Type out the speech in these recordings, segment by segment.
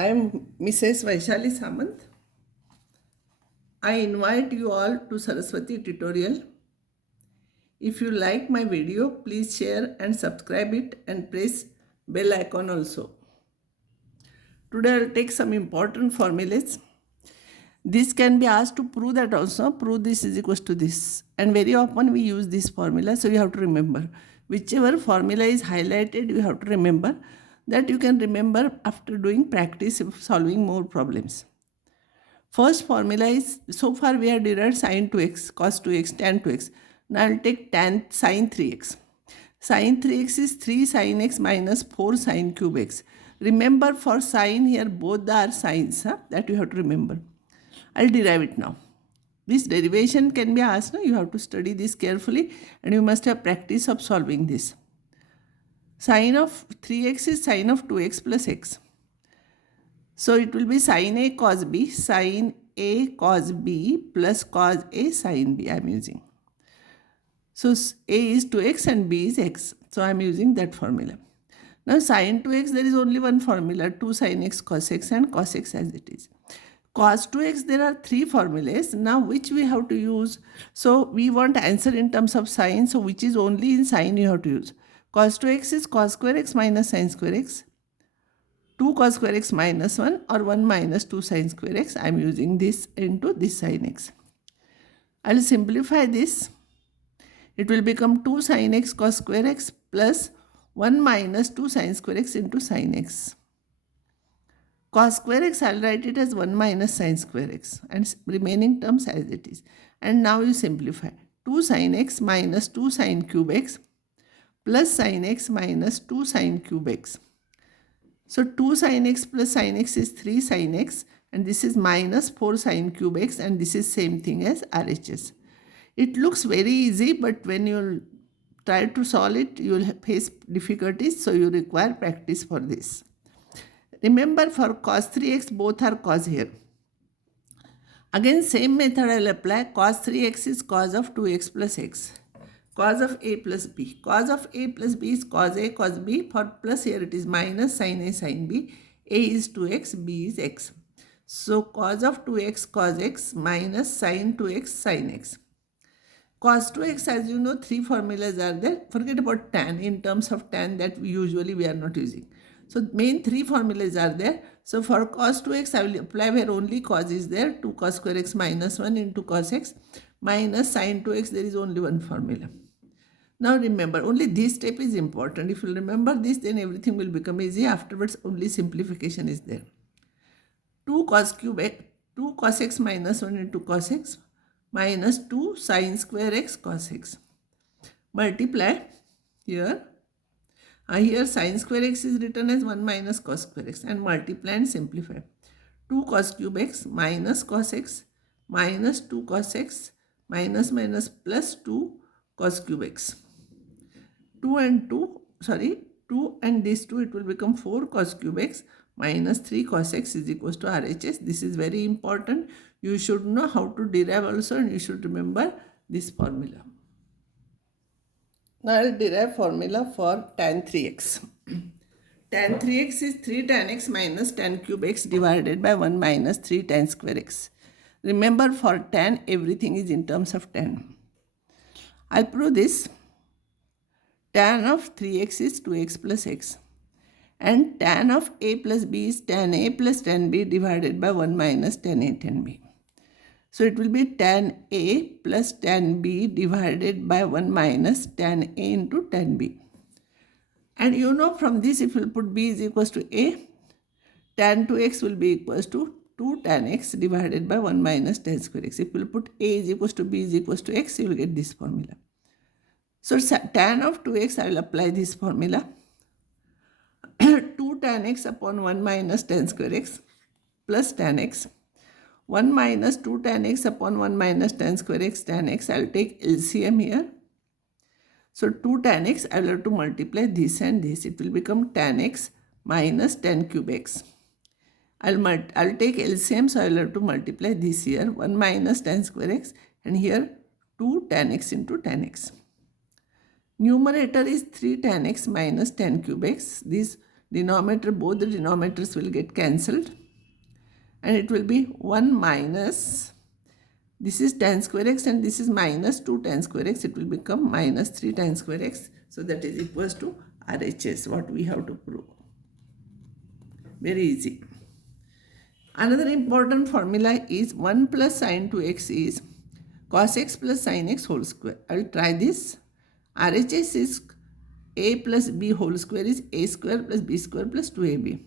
I am Mrs. Vaishali Samant. I invite you all to Saraswati tutorial. If you like my video, please share and subscribe it and press bell icon also. Today I'll take some important formulas. This can be asked to prove that also. Prove this is equals to this. And very often we use this formula, so you have to remember. Whichever formula is highlighted, you have to remember. That you can remember after doing practice of solving more problems. First formula is, so far we have derived sin 2x, cos 2x, tan 2x. Now I'll take tan sin 3x. Sin 3x is 3 sin x minus 4 sin cube x. Remember, for sin here both are sines, that you have to remember. I'll derive it now. This derivation can be asked, you have to study this carefully and you must have practice of solving this. Sin of 3x is sin of 2x plus x. So it will be sin A cos B, sin A cos B plus cos A sin B I am using. So A is 2x and B is x. So I am using that formula. Now sin 2x, there is only one formula, 2 sin x cos x and cos x as it is. Cos 2x, there are three formulas. Now which we have to use? So we want answer in terms of sin. So which is only in sin you have to use. Cos 2x is cos square x minus sin square x. 2 cos square x minus 1 or 1 minus 2 sin square x. I am using this into this sin x. I will simplify this. It will become 2 sin x cos square x plus 1 minus 2 sin square x into sin x. Cos square x, I will write it as 1 minus sin square x and remaining terms as it is. And now you simplify. 2 sin x minus 2 sin cube x plus sin x minus 2 sin cube x. So 2 sin x plus sin x is 3 sin x and this is minus 4 sin cube x and this is same thing as RHS. It looks very easy, but when you try to solve it, you will face difficulties, so you require practice for this. Remember, for cos 3x, both are cos here. Again, same method I will apply. Cos 3x is cos of 2x plus x. Cos of a plus b. Cos of a plus b is cos a cos b. For plus here it is minus sin a sin b. A is 2x, b is x. So cos of 2x cos x minus sin 2x sin x. Cos 2x, as you know, three formulas are there. Forget about tan. In terms of tan, that usually we are not using. So main three formulas are there. So for cos 2x, I will apply where only cos is there. 2 cos square x minus 1 into cos x minus sin 2x. There is only one formula. Now remember, only this step is important. If you remember this, then everything will become easy. Afterwards, only simplification is there. 2 cos cube x, 2 cos x minus 1 into cos x minus 2 sin square x cos x. Multiply here. Here sin square x is written as 1 minus cos square x and multiply and simplify. 2 cos cube x minus cos x minus 2 cos x minus minus plus 2 cos cube x. 2 and this 2, it will become 4 cos cube x minus 3 cos x is equals to RHS. This is very important. You should know how to derive also and you should remember this formula. Now I will derive formula for tan 3x. Tan 3x is 3 tan x minus tan cube x divided by 1 minus 3 tan square x. Remember, for tan, everything is in terms of tan. I'll prove this. Tan of 3x is 2x plus x. And tan of a plus b is tan a plus tan b divided by 1 minus tan a tan b. So it will be tan a plus tan b divided by 1 minus tan a into tan b. And you know, from this, if you put b is equals to a, tan 2x will be equals to 2 tan x divided by 1 minus tan square x. If you put a is equals to b is equals to x, you will get this formula. So tan of 2x, I will apply this formula. 2 tan x upon 1 minus tan square x plus tan x. 1 minus 2 tan x upon 1 minus tan square x tan x. I will take LCM here. So 2 tan x, I will have to multiply this and this. It will become tan x minus tan cube x. I'll take LCM, so I will have to multiply this here. 1 minus tan square x and here 2 tan x into tan x. Numerator is 3 tan x minus tan cube x. This denominator, both the denominators will get cancelled, and it will be 1 minus, this is tan square x and this is minus 2 tan square x. It will become minus 3 tan square x. So that is equals to RHS, what we have to prove. Very easy. Another important formula is 1 plus sin 2x is cos x plus sin x whole square. I will try this. RHS is a plus b whole square is a square plus b square plus 2ab.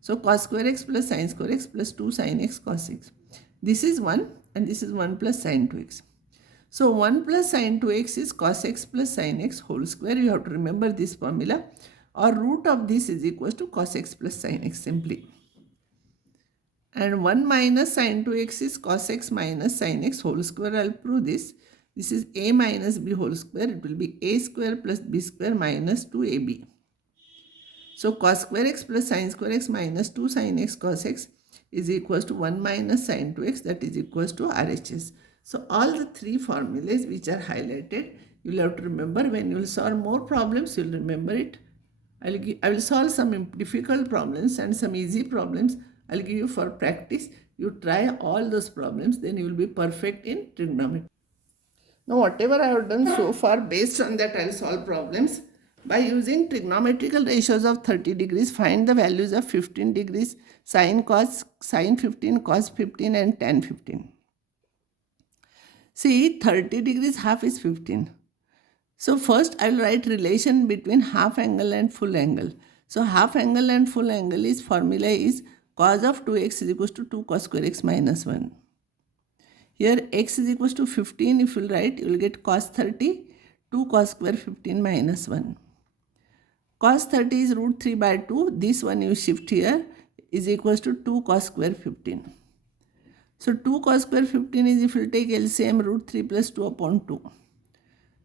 So cos square x plus sin square x plus 2 sin x cos x. This is 1 and this is 1 plus sin 2x. So 1 plus sin 2x is cos x plus sin x whole square. You have to remember this formula, or root of this is equals to cos x plus sin x simply. And 1 minus sin 2x is cos x minus sin x whole square. I will prove this. This is a minus b whole square. It will be a square plus b square minus 2ab. So cos square x plus sin square x minus 2 sin x cos x is equals to 1 minus sin 2x, that is equals to RHS. So all the three formulas which are highlighted, you will have to remember. When you will solve more problems, you will remember it. I will solve some difficult problems and some easy problems. I will give you for practice. You try all those problems, then you will be perfect in trigonometry. Now whatever I have done so far, based on that I will solve problems. By using trigonometrical ratios of 30 degrees, find the values of 15 degrees, sin 15, cos 15 and tan 15. See, 30 degrees half is 15. So first I will write relation between half angle and full angle. So half angle and full angle is formula is cos of 2x is equals to 2 cos square x minus 1. Here x is equals to 15. If you will write, you will get cos 30, 2 cos square 15 minus 1. Cos 30 is root 3 by 2. This one you shift here is equals to 2 cos square 15. So 2 cos square 15 is, if you take LCM, root 3 plus 2 upon 2.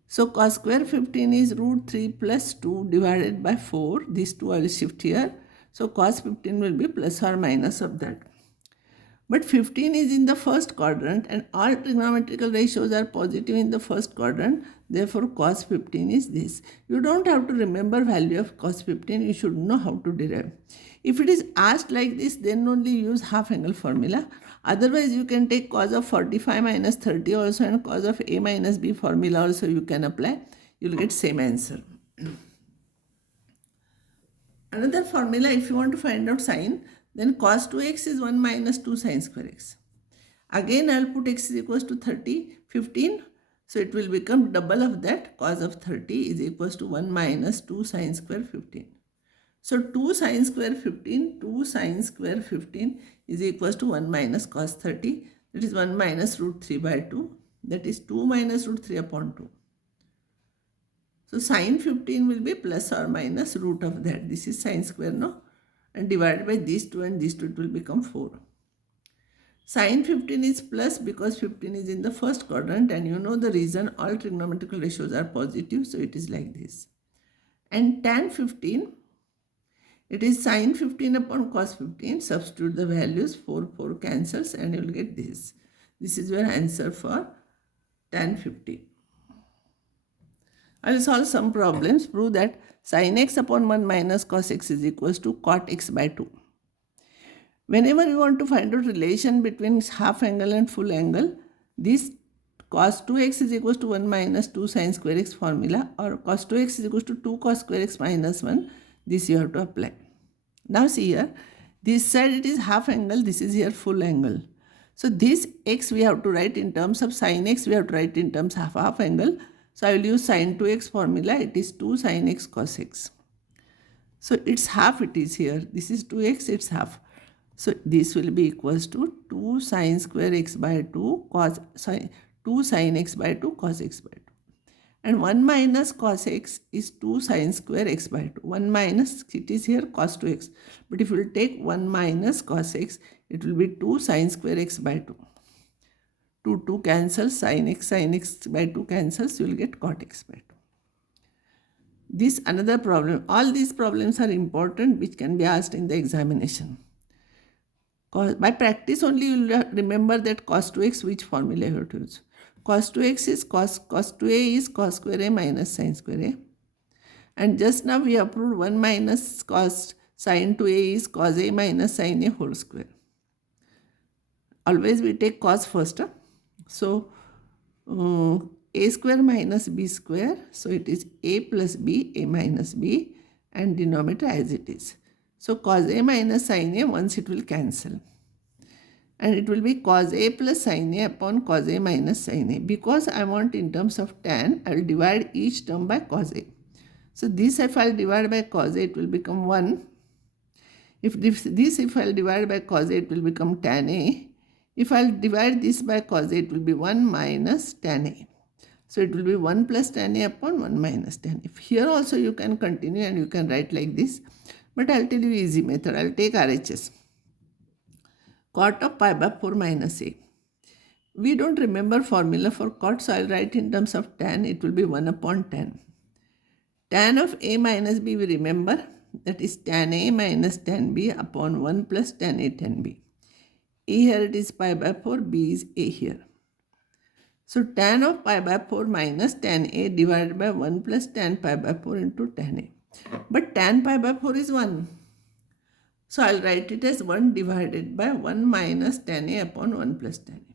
So cos square 15 is root 3 plus 2 divided by 4. These two I will shift here. So cos 15 will be plus or minus of that. But 15 is in the first quadrant and all trigonometrical ratios are positive in the first quadrant. Therefore, cos 15 is this. You don't have to remember value of cos 15. You should know how to derive. If it is asked like this, then only use half angle formula. Otherwise, you can take cos of 45 minus 30 also, and cos of a minus b formula also you can apply. You will get same answer. Another formula, if you want to find out sin, then cos 2x is 1 minus 2 sin square x. Again, I will put x is equals to 15. So it will become double of that. Cos of 30 is equals to 1 minus 2 sin square 15. So 2 sin square 15, 2 sin square 15 is equals to 1 minus cos 30. That is 1 minus root 3 by 2. That is 2 minus root 3 upon 2. So sin 15 will be plus or minus root of that. This is sin square, no? And divided by these two and these two, it will become 4. Sin 15 is plus because 15 is in the first quadrant, and you know the reason, all trigonometrical ratios are positive, so it is like this. And tan 15, it is sin 15 upon cos 15. Substitute the values, 4 cancels, and you will get this. This is your answer for tan 15. I will solve some problems. Prove that sin x upon 1 minus cos x is equals to cot x by 2. Whenever you want to find out relation between half angle and full angle, this cos 2x is equals to 1 minus 2 sin square x formula, or cos 2x is equals to 2 cos square x minus 1, this you have to apply. Now see here, this side it is half angle, this is here full angle. So this x we have to write in terms of sin x, we have to write in terms of half angle. So I will use sin 2x formula, it is 2 sin x cos x. So it's half, it is here, this is 2x, it's half. So this will be equals to 2 sin square x by 2 cos 2 sin x by 2 cos x by 2. And 1 minus cos x is 2 sin square x by 2. 1 minus, it is here cos 2x. But if you will take 1 minus cos x, it will be 2 sin square x by 2. 2 cancels, sin x by 2 cancels, you will get cot x by 2. This another problem. All these problems are important which can be asked in the examination. By practice only you will remember that cos 2x, which formula you have to use. Cos 2x is cos 2a is cos square a minus sin square a. And just now we have proved 1 minus cos Sin 2a is cos a minus sin a whole square. Always we take cos first. So a square minus b square. So it is a plus b, a minus b, and denominator as it is. So cos a minus sin a, once it will cancel. And it will be cos a plus sin a upon cos a minus sin a. Because I want in terms of tan, I will divide each term by cos a. So this if I will divide by cos a, it will become 1. If I will divide by cos a, it will become tan a. If I will divide this by cos a, it will be 1 minus tan a. So it will be 1 plus tan a upon 1 minus tan a. Here also you can continue and you can write like this. But I will tell you easy method. I will take RHS. Cot of pi by 4 minus a. We don't remember formula for cot, so I will write in terms of tan. It will be 1 upon tan. Tan of a minus b we remember. That is tan a minus tan b upon 1 plus tan a tan b. A here it is pi by 4, b is a here. So tan of pi by 4 minus tan a divided by 1 plus tan pi by 4 into tan a. But tan pi by 4 is 1. So I will write it as 1 divided by 1 minus tan a upon 1 plus tan a.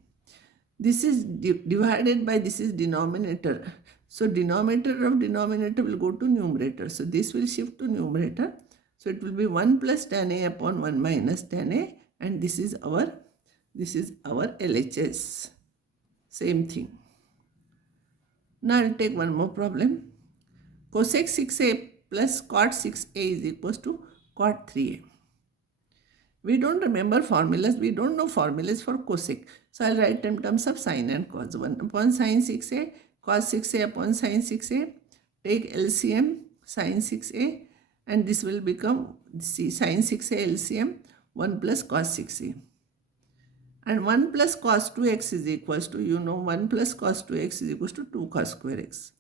This is divided by, this is denominator. So denominator of denominator will go to numerator. So this will shift to numerator. So it will be 1 plus tan a upon 1 minus tan a, and this is our LHS. Same thing. Now I will take one more problem. Cosec 6a plus cot 6a is equals to cot 3a. We don't remember formulas. We don't know formulas for cosec. So I'll write in terms of sine and cos. 1 upon sine 6a, cos 6a upon sine 6a. Take LCM sine 6a, and this will become sine 6a LCM 1 plus cos 6a. And 1 plus cos 2x is equals to, 1 plus cos 2x is equals to 2 cos square x.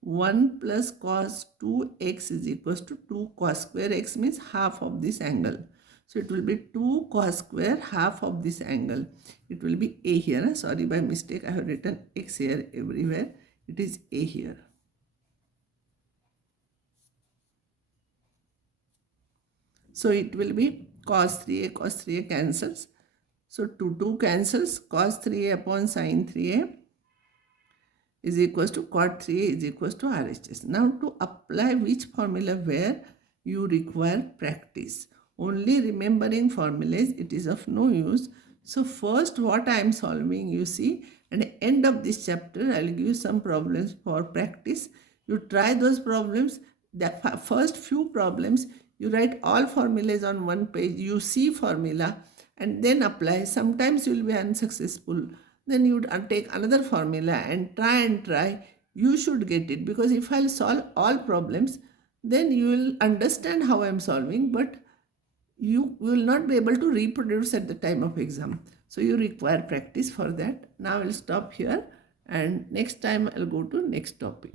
1 plus cos 2x is equals to 2 cos square x means half of this angle. So it will be 2 cos square half of this angle. It will be a here. Sorry, by mistake I have written x here everywhere. It is a here. So it will be cos 3a cancels. So 2 cancels. Cos 3a upon sin 3a is equals to cot 3a is equals to RHS. Now to apply which formula where you require practice. Only remembering formulas, it is of no use. So first what I am solving, you see, at the end of this chapter, I will give you some problems for practice. You try those problems. The first few problems, you write all formulas on one page. You see formula and then apply. Sometimes you will be unsuccessful. Then you would take another formula and try. You should get it, because if I'll solve all problems, then you will understand how I am solving, but you will not be able to reproduce at the time of exam. So you require practice for that. Now I will stop here, and next time I'll go to next topic.